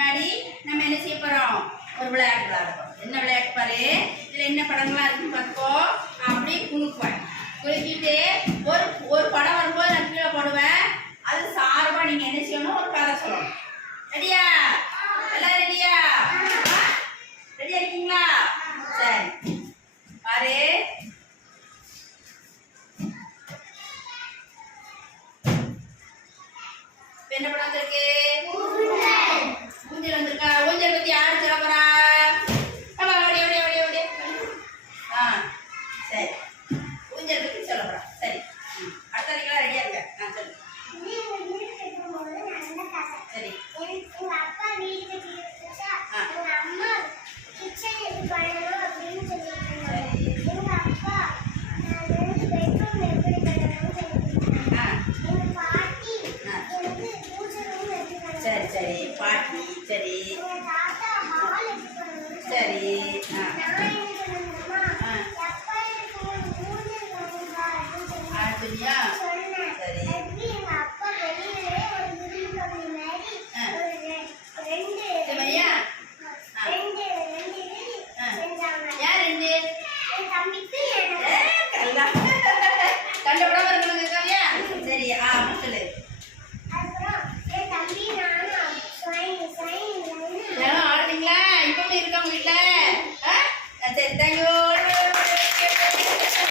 முன்னாடி நம்ம என்ன செய்ய போறோம்? ஒரு விளையாட்டு விளையாடுறோம். என்ன விளையாட்டு பாரு, இதுல என்ன படங்களா இருக்குன்னு பார்த்துக்கோ. அப்படியே குலுக்குவேன். குலுக்கிட்டு ஒரு ஒரு படம் வரும்போது நான் கீழே போடுவேன். அது சார்பா நீங்க என்ன செய்யணும்? ஒரு கதை சொல்லணும். ரெடியா? எல்லாம் ரெடியா? ரெடியா இருக்கீங்களா? சரி பாரு. என்ன படம் வந்திருக்கு? ஊஞ்சல் வந்திருக்கா? ஊஞ்சல் பத்தி யாரு சொல்ல போறா? ஓடி ஓடி ஓடி ஓடி. சரி, ஊஞ்சல் பத்தி சொல்ல போறா. சரி, அடுத்த நீங்களா ரெடியா இருங்க. நான் சொல்லு. சரி. எங்க அப்பா வீடு கட்டிட்டா எங்க அம்மா கிச்சன் எப்படி பண்ணணும் அப்படின்னு சொல்லிட்டாங்க. எங்க அப்பா ரெண்டு பெட்ரூம் எப்படி பண்ணணும்னு சொல்லிட்டாங்க. எங்க பாட்டி எனக்கு பூஜை ரூம் எப்படி பண்ணணும். சரி சரி பாட்டி. சரி. எங்க தாத்தா ஹால் எப்படி பண்ணணும். சரி. நான் என்ன சொன்னேன்னா அப்பா எனக்கு ஊஞ்சல் வாங்குங்க அப்படின்னு சொன்னியா? சொன்னேன். சரி. எப்படி எங்க அப்பா வெளியிலே ஒரு விரும்பு கம்பி மாதிரி ரெண்டு யார் ரெண்டு? தம்பிக்கு